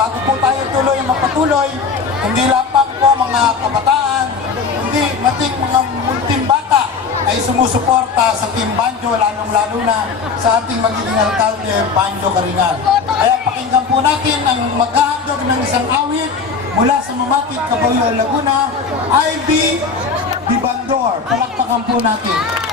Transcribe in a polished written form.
bago po tayo tuloy magpatuloy, hindi lamang po mga kabataan, hindi mating mga munting bata ay sumusuporta sa Team Banjo, lalong-lalo na sa ating magiging alkalde, Banjo Karingan. Kaya pakinggan po natin ang maghahandog ng isang awit mula sa Mamatid, Cabuyao, Laguna, IB Bibandor. Palakpakan po natin.